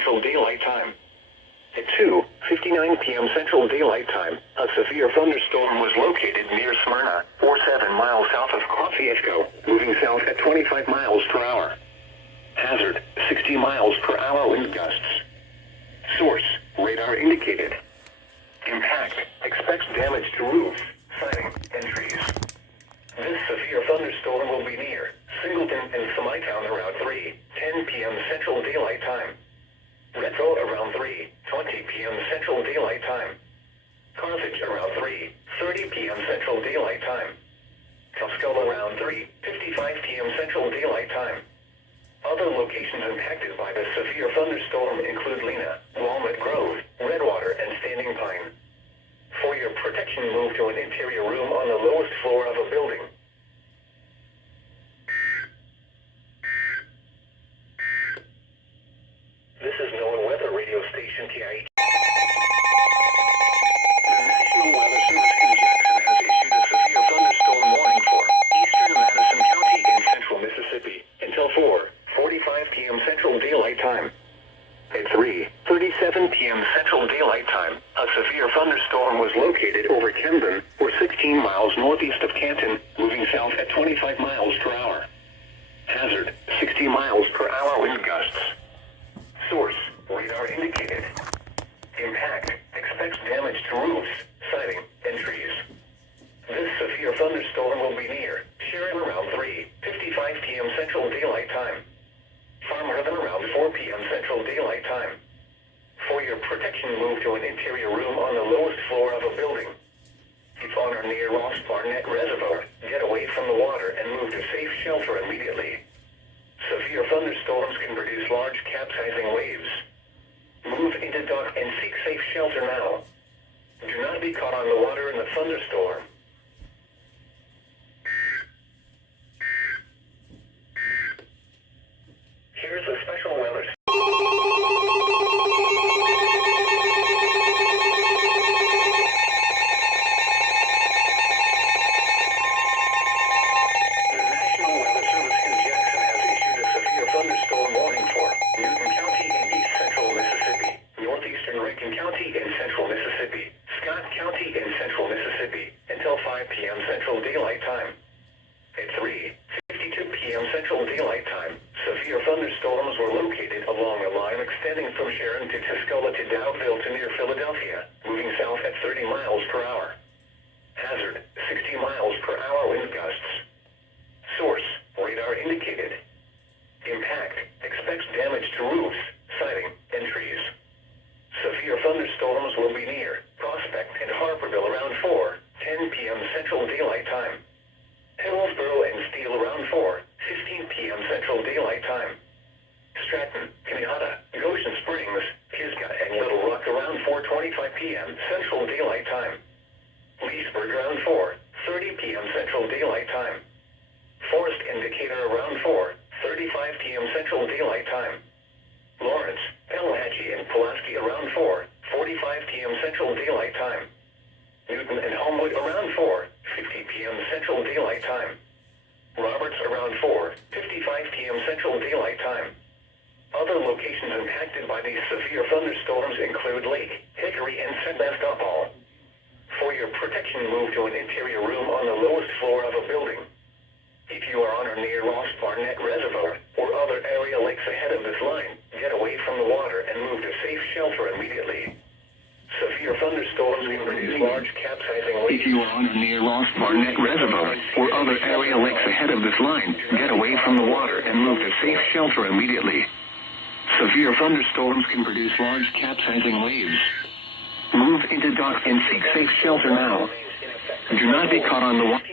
Central Daylight Time. At 2:59 p.m. Central Daylight Time, a severe thunderstorm was located near Smyrna, 7 miles south of Kosciuszko, moving south at 25 miles per hour. Hazard, 60 miles per hour wind gusts. Source, radar indicated. Impact, expects damage to roofs, siding, and trees. This severe thunderstorm will be near Singleton and Semitown around 3:10 p.m. Central Daylight Time. Redville around 3:20 p.m. Central Daylight Time. Carthage around 3:30 p.m. Central Daylight Time. Tuscola around 3:55 p.m. Central Daylight Time. Other locations impacted by the severe thunderstorm include Lena, Walnut Grove, Redwater, and Standing Pine. For your protection, move to an interior room on the lowest floor of a building. This is NOAA Weather Radio Station KIH. The National Weather Service in Jackson has issued a severe thunderstorm warning for eastern Madison County and central Mississippi until 4:45 p.m. Central Daylight Time. At 3:37 p.m. Central Daylight Time, a severe thunderstorm was located over Camden, or 16 miles northeast of Canton, moving south at 25 miles per hour. Hazard, 60 miles per hour wind gusts. Source, radar indicated. Impact, expects damage to roofs, siding, and trees. This severe thunderstorm will be near Sharon around 3:55 p.m. Central Daylight Time. Farmhaven around 4 p.m. Central Daylight Time. For your protection, move to an interior room on the lowest floor of a building. If on or near Ross Barnett Reservoir, get away from the water and move to safe shelter immediately. Severe thunderstorms can produce large capsizing waves. Move into dock and seek safe shelter now. Do not be caught on the water in the thunderstorm. Here's a special weather. The National Weather Service in Jackson has issued a severe thunderstorm warning for Newton County in east central Mississippi, northeastern Rankin County in central Mississippi, Scott County in central Mississippi, until 5 p.m. Central Daylight Time. At 3:52 p.m. Central Daylight Time, severe thunderstorms were located along a line extending from Sharon to Tuscola to Dowdeville to near Philadelphia, moving south at 30 miles per hour. Hazard, 60 miles per hour wind gusts. Source, radar indicated. Impact, expects damage to roofs, siding, and trees. Severe thunderstorms will be near Prospect and Harperville around 4:10 p.m. Central Daylight Time. Hillsborough and Steele around 4:15 p.m. Central Daylight Time. Stratton, Kenyatta, Goshen Springs, Pisgah, and Little Rock around 4:25 p.m. Central Daylight Time. Leesburg around 4:30 p.m. Central Daylight Time. Forest and Decatur around 4:35 p.m. Central Daylight Time. Lawrence, Tallahatchie, and Pulaski around 4:45 p.m. Central Daylight Time. Newton and Homewood around 4:50 p.m. Central Daylight Time. Roberts around 4:55 p.m. Central Daylight Time. Other locations impacted by these severe thunderstorms include Lake, Hickory, and Sebastopol. For your protection, move to an interior room on the lowest floor of a building. If you are on or near Ross Barnett Reservoir or other area lakes ahead of this line, get away from the water and move to safe shelter immediately. Severe thunderstorms can produce large capsizing waves. If you are on or near Ross Barnett Reservoir or other area lakes ahead of this line, get away from the water and move to safe shelter immediately. Severe thunderstorms can produce large capsizing waves. Move into dock and seek safe shelter now. Do not be caught on the water.